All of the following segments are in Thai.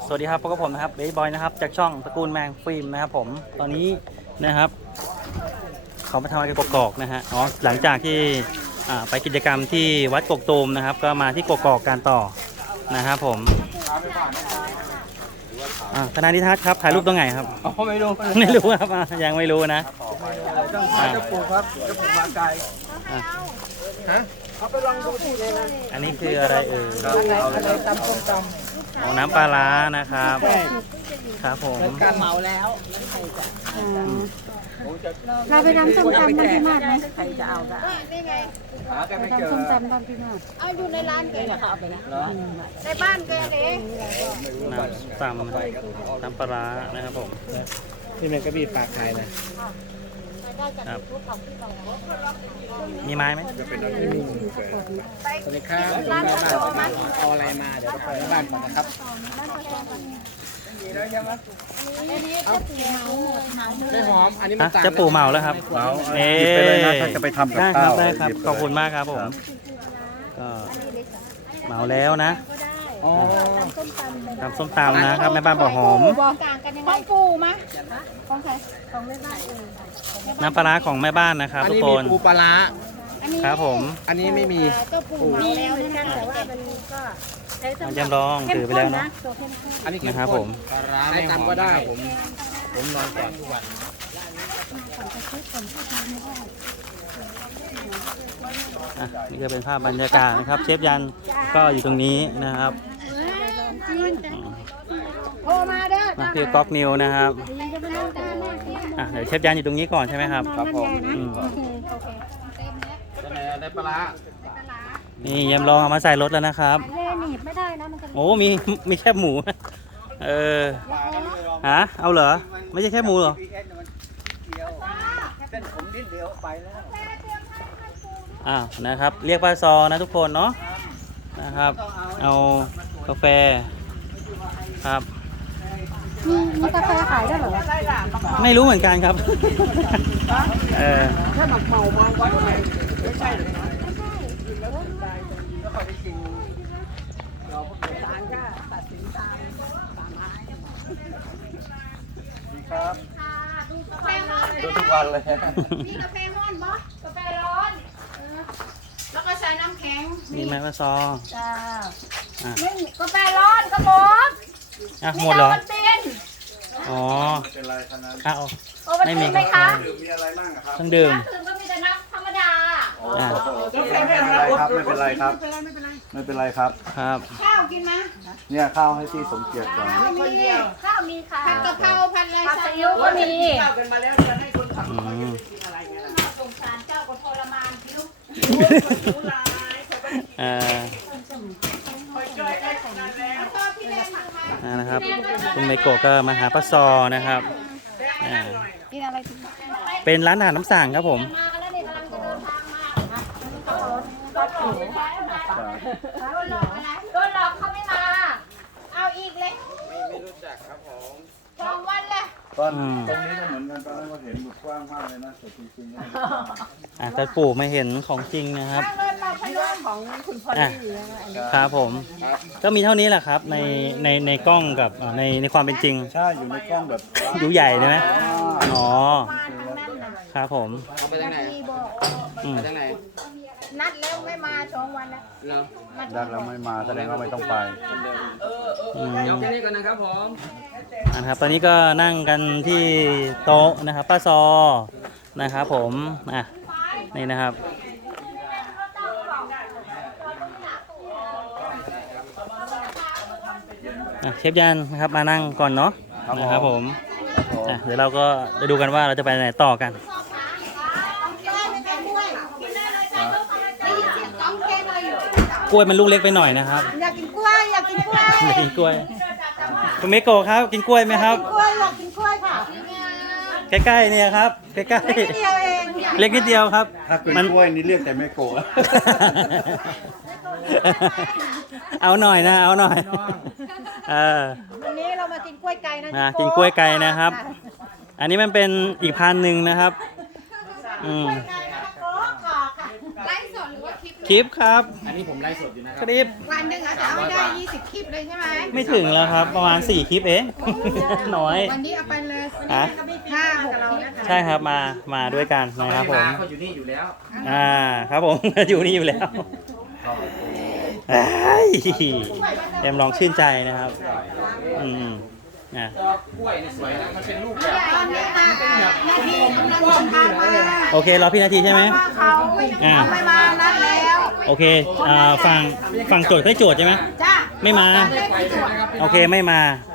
สวัสดีครับพบกับผมนะครับเบย์บอยนะครับจากช่องตระกูลแมงฟิล์มนะครับผมตอนนี้นะครับเขามาทำอะไรกันกอกๆนะฮะอ๋อหลังจากที่ไปกิจกรรมที่วัดกกตูมนะครับก็มาที่กกอกการต่อนะครับผมคณะนิทัศน์ครับถ่ายรูปตรงไหนครับไม่รู้ไม่รู้ครับยังไม่รู้นะต้องหาเจ้าปู่ครับเจ้าปู่มาไกลฮะเอาไปลองดูที่เลยนะอันนี้คืออะไรอะไรตำส้มตำน้ำปลาร้านะครับครับผมการเหมาแล้วเราไปทำส้มตำบ้านพี่มาดไหมใครจะเอาก็หาแกไม่เจอส้มตำบ้านพี่มาดเอาอยู่ในร้านแกเขาเอาไปนะในบ้านแกเองน้ำปลาร้านะครับผมที่แมงกะบี้ปากไทยนะครับมีไม้ไหมสวัสดีครับเอาอะไรมาเดี๋ยวไปบ้านก่อนนะครับไม่หอมอันนี้มันจะปูเหมาแล้วครับเหมาไปเลยนะถ้าจะไปทำกับข้าวได้ครับขอบคุณมากครับผมก็เหมาแล้วนะทำส้มตำนะครับแม่บ้านบอกหอมบอกกลางกันยังไงของปูมะของใครของแม่บ้านน้ำปลาร้าของแม่บ้านนะครับทุกคนปูปลาครับผมอันนี้ไม่มีก็ปูมีแล้วนะแต่ว่ามันก็ยำลองถือไปแล้วเนาะอันนี้นะครับผมไม่ตำก็ได้ผมนอนก่อนทุกวันนี่ก็เป็นภาพบรรยากาศนะครับเชฟยันก็อยู่ตรงนี้นะครับโทรมาเด้อพี่ก๊อกนิวนะครับเดี๋ยวเชฟยันอยู่ตรงนี้ก่อนใช่ไหมครับครับผมได้ปลานี่ยำลองเอามาใส่รถแล้วนะครับไม่ได้นะมันโอ้มีแค่หมูเอาเหรอไม่ใช่แค่หมูเหรอเส้นผมนิดเดียวไปแล้วนะครับเรียกปลาซอนะทุกคนเนาะนะครับเอากาแฟครับมีกาแฟขายได้เหรอไม่รู้เหมือนกันครับถ้าหมักเมาบางวันไม่ใช่หรือแล้วพอได้จริงเราศาลก็ตัดสินตามป่าไม้ดีครับดูกาแฟร้อนดูทุกวันเลยมีกาแฟร้อนบ่กาแฟร้อนแล้วก็ใส่น้ำแข็งมีไหมปลาซอจ้านี่กาแฟร้อนกระบอกหมดเหรออ๋อเป็นไรขนาดไม่มีไหมคะมีอะไรบ้างครับเครื่องดื่มก็มีแต่น้ำธรรมดาไม่เป็นไรครับไม่เป็นไรครับข้าวกินไหมเนี่ยข้าวให้ที่สมเกียรติก่อนข้าวมีค่ะผัดกะเพราผัดอะไรผัดซีอิ๊วก็มีข้าวกันมาแล้วจะให้คนขับรถกินอะไรเงี้ยสงสารเจ้าก็ทรมานพี่ลูกนะครับคุณไมโกะก็มาหาป้าซอนะครับเป็นร้านอาหารน้ำสั่งครับผมโดนหลอกเขาไม่มาเอาอีกเลยไม่รู้จักครับผม 2 วันเลยตรงนี้ก็เหมือนกันตอนนั้นก็เห็นหมุดกว้างมากเลยนะแต่จริงๆแต่ปู่ไม่เห็นของจริงนะครับของคุณพอดีครับผมก็มีเท่านี้แหละครับในกล้องกับในความเป็นจริงใช่อยู่ในกล้องแบบดูใหญ่ใช่ไหมครับผมเอาไปทางไหนไปทางไหนนัดแล้วไม่มา2 วันแล้วนัดแล้วไม่มาแสดงว่าไม่ต้องไปเดี๋ยวแค่นี้ก่อนนะครับผมนะครับตอนนี้ก็นั่งกันที่โต๊ะนะครับป้าซอนะครับผมนี่นะครับเชฟยันนะครับมานั่งก่อนเนาะนะครับผมเดี๋ยวเราก็จะดูกันว่าเราจะไปไหนต่อกันกล้วยมันลูกเล็กไปหน่อยนะครับอยากกินกล้วยอยากกินกล้วยอยากกินกล้วยคุณเมโกะครับกินกล้วยไหมครับกล้วยอยากกินกล้วยค่ะใกล้ๆเนี่ยครับใกล้ๆเล็กนิดเดียวครับถ้าเป็นกล้วยนี่เรียกแต่ไม่โกะเอาหน่อยนะเอาหน่อยวันนี้เรามากินกล้วยไก่นะกินกล้วยไก่นะครับอันนี้มันเป็นอีกพันธุ์หนึ่งนะครับไลฟ์สดหรือว่าคลิปคลิปครับอันนี้ผมไลฟ์สดอยู่นะคครับ ลิปวันหนึ่งอาจจะเอาให้ได้20 คลิปเลยใช่ไหมไม่ถึงแล้วครับประมาณ4คลิปเอง น้อยวันนี้เอาไปเลยอ่ะ 5-6 คลิปใช่ครับมาด้วยกันนะครับผมเขาอยู่นี่อยู่แล้วครับผม อยู่นี่อยู่แล้วเอ้ยเต็มลองชื่นใจนะครับนะกล้วยเนี่ยสวยนะมันเป็นรูปแบบนาทีกำลังเดินทางมาโอเครอพี่นาทีใช่ไหมเขาไม่มานัดแล้วโอเคฝั่งโจทย์ได้โจทย์ใช่ไหมจ้าไม่มา โอเคไม่มา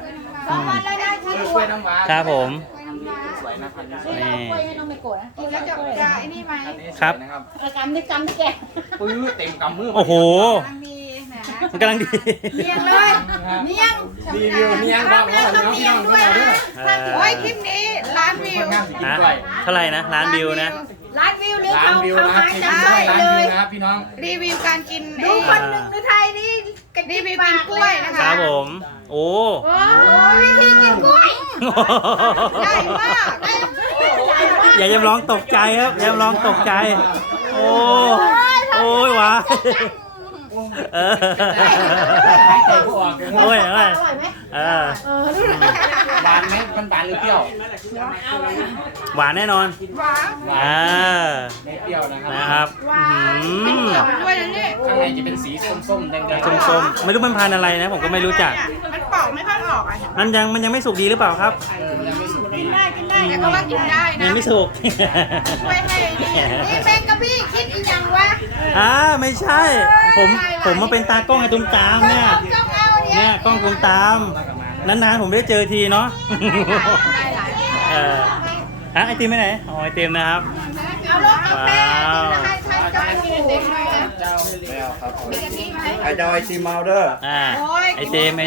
2 วันแล้วได้ที่กตัล้ว วยน้ำว้าครับผมสวยนะพันธุ์นี้นี่กินแล้วจะไอ้นี่ไหมครับนะครับกำที่แกปื้อเต็มกำมือโอ้โหทางนี้นะมันกำลังดีเนียงเลยเนียงรีวิวเนียงบอกแล้วต้องเนียงด้วยนะโอ้ยคลิปนี้ล้านวิวงานสิกินฮะกล้วยเท่าไหร่นะล้านวิวนะล้านวิวหรือร้านเขาวิวเขานะหายคลิปจะนี้ได้ร้านเลวิวย นะครับพี่น้องรีวิวการกินดูคนหนึ่งในไทยนี่รีวิวกินกล้วยนะคคะรับผม โอ้โอ้วิธีกินกล้วยใหญ่มากใหญ่มากอย่าจำลองตกใจครับอย่าจำลองตกใจ โอ้โอ้ยวะเออหายใจผู้ออกเลยโอ้ยโอ้ยเออหวานไหมมันหวานหรือเปรี้ยวหวานแน่นอนหวานอ่าไม่เปรี้ยวนะคนะครัรับบอื้อหือด้วยนะนี่ข้างในจะเป็นสีส้มๆแดงๆส้มๆไม่รู้มันพันธุ์อะไรนะ ผมก็ไม่รู้จักมันปอกไม่ค่อยออกอ่ะมันยังไม่สุกดีหรือเปล่าครับยังไม่สุกดีแต่ก็ว่ากินได้นะยังไม่สุกช่วยให้นี่แมงกะพี่คิดอีกอย่างวะไม่ใช่ ผมมาเป็นตากล้องไอ้ตุ้มตามเนี่ยจ้องเอาเนี่ยเนี่ยกล้องตุ้มตาม นานๆผมได้เจอทีเนาะได้หลายไอติมไปไหนอ๋อไอติมนะครับเอาลงกาแฟนะคะใช้เจ้าปูเจ้าไม่เอาครับมีกะทิไหมใครจะเอาไอติมมาเอาเด้อไอติม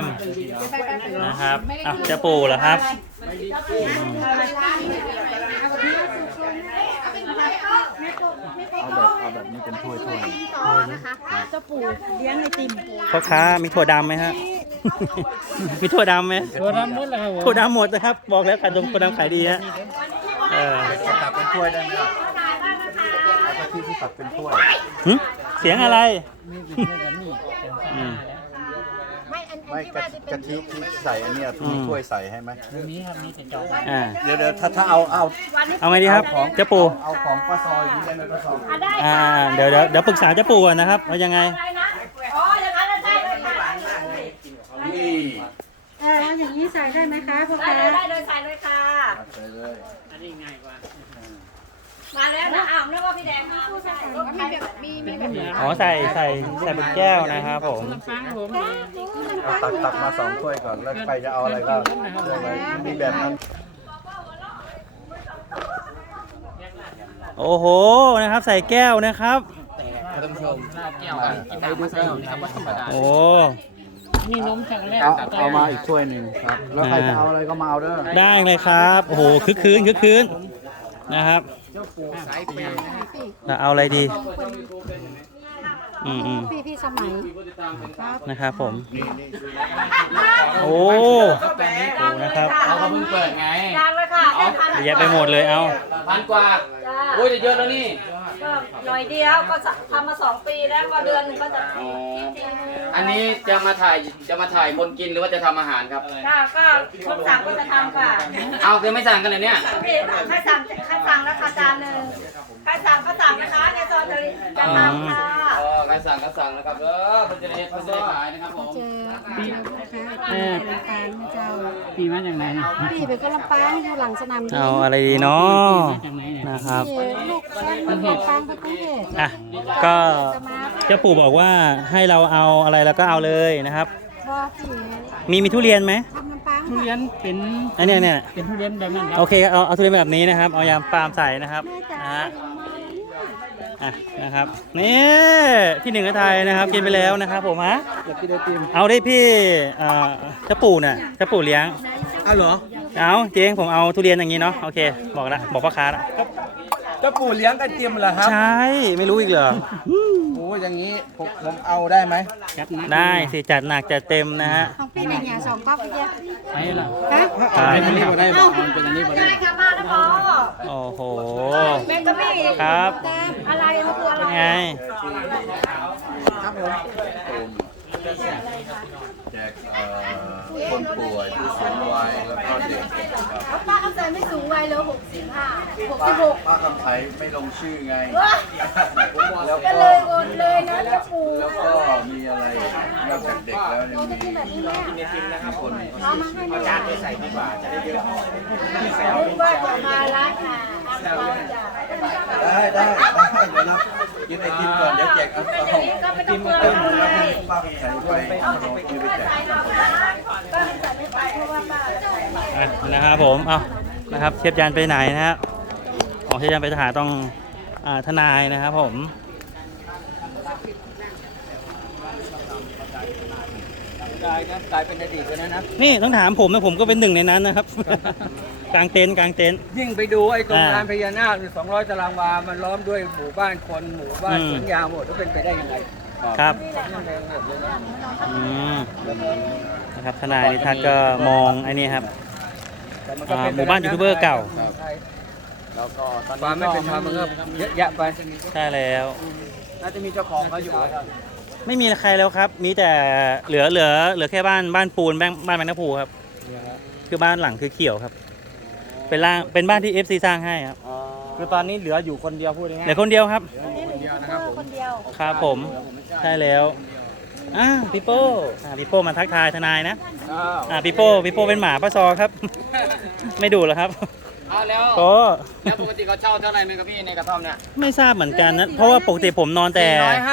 นะครับจะปู่เหรอครับเอาแบบนี้เป็นถ้วยพ่อค้ามีถั่วดำไหมฮะ มีถั่วดำไหมตัวน้ำมุดเลยครับผมถั่วดำหมดนะครับ บอกแล้วขายถั่วดำขายดีฮะตักเป็นถ้วยได้ไหมล่ะเอากะทิที่ตักเป็นถ้วยหึเสียงอะไรอืมไม่กะทิที่ใส่อันเนี้ยมีถ้วยใส่ให้ไหมอ่าเดี๋ยวถ้าเอาเอาไงดีครับเจ้าปู่เอาของป้าซอยนี่ได้ไหมป้าซอยเดี๋ยวปรึกษาเจ้าปู่ก่อนนะครับว่ายังไงนี่แล้วอย่างนี้ใส่ได้ไหมคะพ่อค้าได้เลยใส่เลยค่ะใส่เลยมาแล้วนะอ้าวนึกว่าพี่แดงมาไม่ใช่มีแบบมีแบบนี้อ๋อใส่เป็นแก้วนะครับผมเอาตักมา2ถ้วยก่อนแล้วใครจะเอาอะไรก็เลือกเลยมีแบบนั้นโอ้โหนะครับ ใส่แก้วนะครับท่านผู้ชมแก้วกินน้ำมาใส่นะครับว่าธรรมดาโอ้เอามาอีกถ้วยหนึ่งครับ แล้วใครจะเอาอะไรก็มาเอาเด้อได้เลยครับ โอ้โหคึกคืนนะครับสายแปลงนะครับเราเอาอะไรดีพี่สมัยนะครับผมโอ้นะครับเราก็เพิ่งเปิดไงดังเลยค่ะแค่พันแยะไปหมดเลยเอา 1,000 กว่าจ้าโอ้ยเยอะแล้วนี่ก็หน่อยเดียวก็ทำมา2 ปีแล้วก็เดือนหนึ่งก็จะทีนึงอันนี้จะมาถ่ายคนกินหรือว่าจะทำอาหารครับก็คนสั่งก็จะทำค่ะเอาคือไม่สั่งกันเลยเนี่ยพี่ใครสั่งแล้วค่ะจานหนึ่งใครสั่งก็สั่งนะคะในซอยจะทำค่ะอ๋อใครสั่งก็สั่งนะครับเพิ่นจะได้ขายนะครับผมเจอนะคะลำปางนะเจ้าปีมาจากไหนพี่เป็นคนลำปางอยู่หลังสนามบินเอาอะไรดีเนาะนะครับพี่ลูกคนลำปางไปกรุงเทพอ่ะก็จะมาเจ้าปู่บอกว่าให้เราเอาอะไรแล้วก็เอาเลยนะครับบอกพี่มีทุเรียนไหมทำลำปางทุเรียนเป็นอันเนี้ยเนี่ยเป็นทุเรียนแบบนั้นครับโอเคเอาทุเรียนแบบนี้นะครับ เอายางปาล์มใส่นะครับแม่จ๋านะฮะนะครับนี่พี่หนึ่งกไทยนะครับ กินไปแล้วนะครับผมฮะเอาได้พี่เจ้าปู่น่ะเจ้าปู่เลี้ยงเอาเหรอเอาเจ๊งผมเอาทุเรียนอย่างนี้เนาะโอเคบอกละบอกพ่อค้าละก็ปู่เลี้ยงกันเตรียมเหรอครับใช่ไม่รู้อีกเหรอโอ้อย่างนี้ผมเอาได้ไหมได้สิจัดหนักจัดเต็มนะฮะของพี่เป็นอย่าง2 ก๊อกพี่เจ๊ไปละฮะใช่อันนี้บ่ได้บอกมันเป็นอันนี้บ่ได้ได้ค่ะมาแล้วพอโอ้โหแมงกะพี่ครับอะไรมันคืออะไรไงครับผมตูมแจกคนป่วยผู้สูงวัยแล้วก็เด็กครับป้าเอาใจไม่สูงวัยเลย65 66 ป้าคำไทยไม่ลงชื่อไง แล้วก็ก็เลยโอนเลยนะเจ้าปู่แล้วก็มีอะไรนอกจากเด็กแล้วยังมีคนเอามาให้แม่ไปใส่ดีกว่าจะได้เยอะนึกว่าจะมาร้านค่ะอ้าวจ้ะได้เดี๋ยวนะกินไอติมก่อนเดี๋ยวแจกเอาก็ไม่ต้องกลัวเติมเลแล้วยป้าใส่ไปเอาไปแจกใส่เรานะป้าใส่ไม่ไปเพราะว่าป้าใส่นะครับผมเอานะครับเชฟยันไปไหนนะฮะอ๋อเชฟยันไปหาต้องทนายนะครับผมกลายนะกลายเป็นอดีตไปแล้วนะนี่ต้องถามผมนะผมก็เป็นหนึ่งในนั้นนะครับ กลางเต็นท์กลางเต็นท์ยิ่งไปดูไอ้ตรงลานพญานาค200 ตารางวา มันล้อมด้วยหมู่บ้านคนหมู่บ้านสวนยางหมดแล้วเป็นไปได้ยังไงครับนั่นเองหมดเลยนะอืมนะครับทนายนิทัศน์ก็มองไอ้นี่ครับแต่มันก็เป็นหมู่บ้านยูทูบเบอร์เก่าแล้วก็ตอนความไม่เป็นธรรมมันก็เยอะแยะไปใช่แล้วน่าจะมีเจ้าของเขาอยู่ไม่มีใครแล้วครับ มีแต่เหลือแค่บ้านปูนบ้านแมงนาภูครับ คือบ้านหลังคือเขียวครับ เป็นบ้านที่ FC สร้างให้ครับคือตอนนี้เหลืออยู่คนเดียวพูดง่ายเหลือคนเดียวครับคนเดียวนะครับผมคนเดียวครับผมใช่แล้วพี่โป้พี่โป้มาทักทายทนายนะพี่โป้เป็นหมาป้าซอครับ ไม่ดูหรอครับเอาแล้วก็แล้วปกติเขาเช่าเท่าไหร่ไหมครับพี่ในกระท่อมเนี่ยไม่ทราบเหมือนกันนะเพราะว่าปกติผมนอนแต่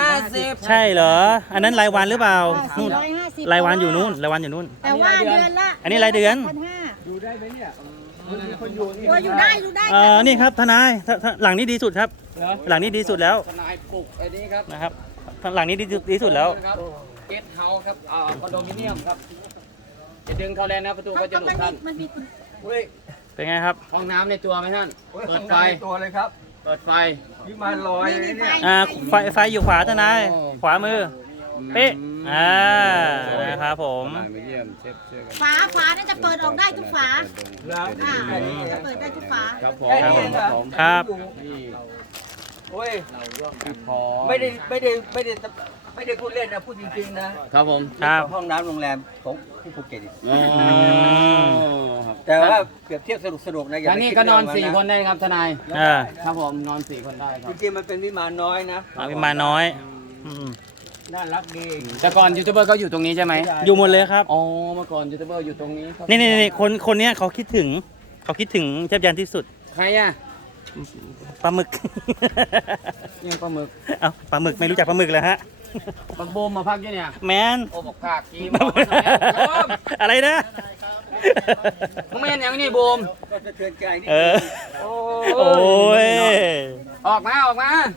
450 ใช่เหรออันนั้นรายวันหรือเปล่านู่น 450 รายวันอยู่นู่นรายวันอยู่นู่นแต่ว่าเดือนละอันนี้รายเดือน 1,500 อยู่ได้ไหมเนี่ยมีคนอยู่นี่ตัวอยู่ได้นี่ครับทนายหลังนี้ดีสุดครับเหรอหลังนี้ดีสุดแล้วทนายปลุกไอ้นี่ครับนะครับหลังนี้ดีสุดแล้วครับเกสต์เฮาส์ครับคอนโดมิเนียมครับจะดึงเข้าแล้วนะประตูก็จะหลุดท่านมันมีเฮ้ยเป็นไงครับห้องน้ำในตัวไหมท่าน เปิดไฟตัวเลยครับเปิดไฟวิมานลอยเนี่ยไฟอยู่ขวาทนายขวามือเป๊ะนะครับผมมาเยี่ยมเชฟเชื่อกันฝาน่าจะเปิดออกได้ทุกฝาแล้วจะเปิดได้ทุกฝาครับผมครับนี่โอ้ยพอไม่ได้พูดเล่นนะพูดจริงๆนะครับผมครับห้องน้ำโรงแรมของที่ภูเก็ตอีกอ๋อครับแต่ว่าเปรียบเทียบสนุกๆนะอย่าแล้วไปนี่คิดก็นอนเรื่อง 4 คนได้ครับทนายอ่าครับผมนอน 4 คนได้ครัจบริงๆมันเป็นวิมานน้อยนะวิมานน้อยมน่ารักดีแต่ก่อนยูทูบเบอร์เขาอยู่ตรงนี้ใช่ไหมอยู่หมดเลยครับอ๋อเมื่อก่อนยูทูบเบอร์อยู่ตรงนี้ครับนี่คนเนี้ยเขาคิดถึงเชฟยันที่สุดใครอ่ะปลาหมึกยังปลาหมึกเอ้าปลาหมึกไม่รู้จักปลาหมึกเลยฮะปักโบมมาพักอยู่เนี่ยแมนโอ้บอกภาคกีมบอกมาหน่อยโบมอะไรนะมึงไม่เห็นอย่างนี้โบมก็สะเทือนใจนิดเอนึองโอ้ยออกมา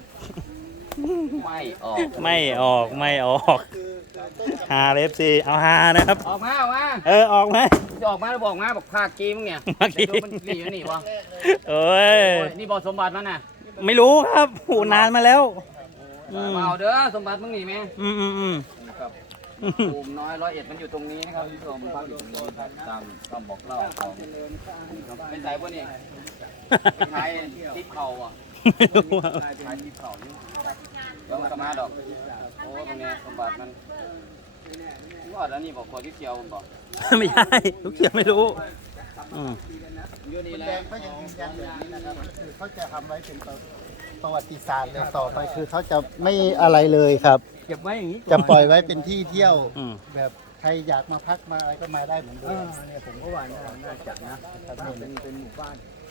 ไม่ออกไม่ออกฮาเลฟซีเอาฮานะครับออกมาออกไหมจะออกมาแล้วบอกมาบอกภาคกีมึงเนี่ยภาคกีเดี๋ยวมันหนีอยู่นี่วะเอ้ยโอ้ยนี่บอกสมบัติมันน่ะไม่รู้ครับโหนานมาแล้วอืมมาเอาเด้อสมบัติมึงหนีไหมอืมครับภูมิน้อย101มันอยู่ตรงนี้นะครับผู้ชมพักอยู่ตรงนี้ครับตามคำบอกเล่าของเป็นสายพวกนี้เป็นท้ายทิพเข่าอ่ะไม่รู้อะท้ายทิพเข่าอยู่แล้วมันก็มาดอกโอ้ตรงนี้สมบัติมันว่าแล้วนี่บอกขอที่เกี่ยวผมบอกไม่ใช่ลูกเขียวไม่รู้อืมอยู่นี่แหละก็ยังยืนยันแบบนี้นะครับคือเขาจะทำไว้เป็นประวัติศาสตร์เลยต่อไปคือเขาจะไม่อะไรเลยครับเก็บไว้อย่างนี้จะปล่อยไว้เป็นที่เที่ยวอืมแบบใครอยากมาพักมาอะไรก็มาได้เหมือนเดิมเนี่ยผมก็ว่าน่าจัดนะเป็นหมู่บ้าน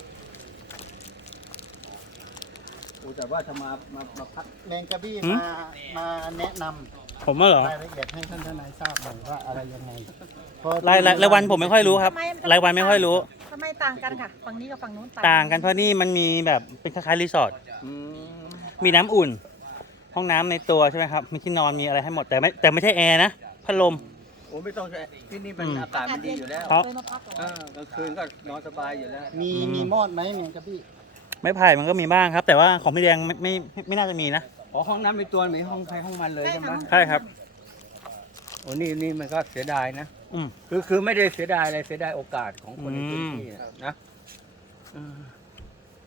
โอ้แต่ว่าถ้ามาพักแมงกะบี้หืมมาแนะนำผมว่าเหรอรายละเอียดให้ท่านทนายทราบหน่อยว่าอะไรยังไงเพราะรายวันผมไม่ค่อยรู้ครับรายวันไม่ค่อยรู้ทำไมต่างกันค่ะ ฝั่งนี้กับฝั่งนู้นต่างกันเพราะนี่มันมีแบบเป็นคล้ายๆรีสอร์ทมีน้ำอุ่น ห้องน้ำในตัวใช่ไหมครับมีที่นอนมีอะไรให้หมดแต่ไม่ใช่แอร์นะพัดลมโอ้ไม่ต้องที่นี่มันอากาศมันดีอยู่แล้วเพราะเคยมาพักเหรอกลางคืนก็นอนสบายอยู่แล้วมีมอดไหมแมงกะบี้ไม้ไผ่มันก็มีบ้างครับ แต่ว่าของพี่แดงไม่น่าจะมีนะอ๋อห้องน้ำในตัวเหมือนห้องใครห้องมันเลยใช่ไหมใช่ครับโอ้นี่มันก็เสียดายนะอืมคือไม่ได้เสียดายอะไรเสียดายโอกาสของคนในพื้นที่นะ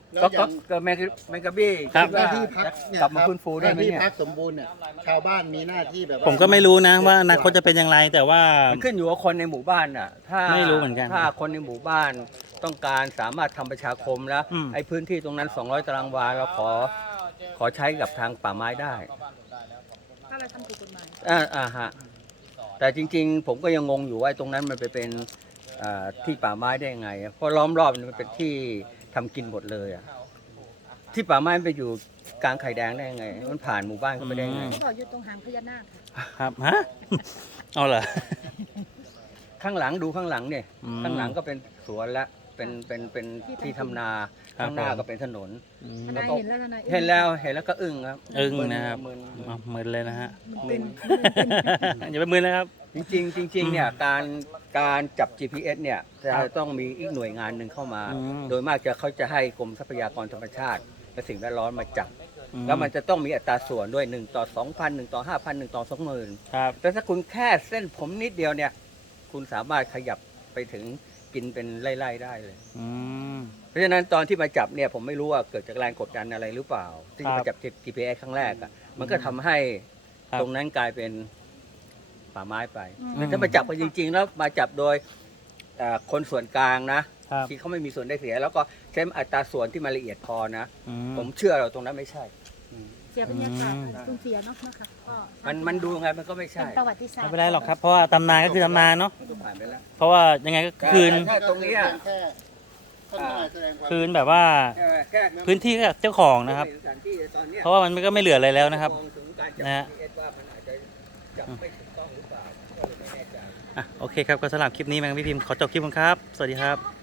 แล้วก็อย่างก็แมงกะบี้ครับคิดหน้าว่าที่พักเนี่ยกลับมาฟื้นฟูได้หไหมน้าที่เนี่ยพักสมบูรณ์เนี่ยชาวบ้านมีหน้าที่แบบว่าผมก็ไม่รู้นะว่าอนาคตจะเป็นอย่างไรแต่ว่ามันขึ้นอยู่กับคนในหมู่บ้านน่ะถ้าไม่รู้เหมือนกันถ้าคนในหมู่บ้านต้องการสามารถทำประชาคมแล้วอืมไอ้พื้นที่ตรงนั้น 200 ตารางวาเราขอใช้กับทางป่าไม้ได้ถ้าเราทำถูกกฎหมายฮะแต่จริงๆ ผมก็ยังงงอยู่ว่าไอ้ตรงนั้นมันไปเป็นที่ป่าไม้ได้ยังไงอะเพราะล้อมรอบมันเป็นที่ทำกินหมดเลยอะที่ป่าไม้มันไปอยู่กลางไข่แดงได้ยังไง มันผ่านหมู่บ้านเข้าไปได้ยังไงเขาบอกอยู่ตรงหางพญานาคค่ะครับฮะ เอาเหรอข้างหลังดูข้างหลังเนี่ยอืมข้างหลังก็เป็นสวนละเป็นที่ทำนาครับข้างหน้าผมก็เป็นถนนอืมทนายเห็นแล้วทนายเห็นแล้วก็อึ้งครับอึ้งนะครับมึนอ่ะมึนเลยนะฮะเป็นอย่าไปมึนนะครับจริงๆเนี่ยการจับ GPS เนี่ยจะต้องมีอีกหน่วยงานหนึ่งเข้ามาอืมโดยมากเขาจะให้กรมทรัพยากรธรรมชาติและสิ่งแวดล้อมมาจับอืแล้วมันจะต้องมีอัตราส่วนด้วย1 ต่อ 2,000 1 ต่อ 5,000 1 ต่อ 20,000 ครับแต่ถ้าคุณแค่เส้นผมนิดเดียวเนี่ย คุณสามารถขยับไปถึงกินเป็นไล่ๆได้เลยอืมเพราะฉะนั้นตอนที่มาจับเนี่ยผมไม่รู้ว่าเกิดจากแรงกดดันอะไรหรือเปล่า ที่ครับมาจับ GPS ครั้งแรกอ่ะมันก็ทำให้ครับตรงนั้นกลายเป็นป่าไม้ไปอืมแต่ถ้ามาจับกันจริง ๆ แล้วมาจับโดยคนส่วนกลางนะครับ ที่เขาไม่มีส่วนได้เสีย แล้วก็ใช้อัตราส่วนที่มันละเอียดพอนะอืผมเชื่อเราตรงนั้นไม่ใช่เสียบรรยากาศสูญเสียเนาะนะคะก็มันดูไงมันก็ไม่เป็ใช่นประวัติศาสตไม่ร์เป็นไรหรอกครับ เพราะว่าตำนานก็คือตำนานเนาะมันก็ผ่านไปแล้วเพราะว่ายังไงก็คืนแค่ตรงเนี้ยแค่ท่านทนายแสดงความคืนแบบว่าแค่พื้นที่กับเจ้าของนะครับสถานที่ตอนเนี้ยเพราะว่ามันก็ไม่เหลืออะไรแล้วนะครับมองถึงการจับนะฮะ GPS ว่ามันอาจจะจับไม่ถูกต้องหรือเปล่าก็เลยไม่แน่ใจอ่ะโอเคครับก็สำหรับคลิปนี้แมงพี่พิมพ์ขอจบคลิปกันครับ สวัสดีครับ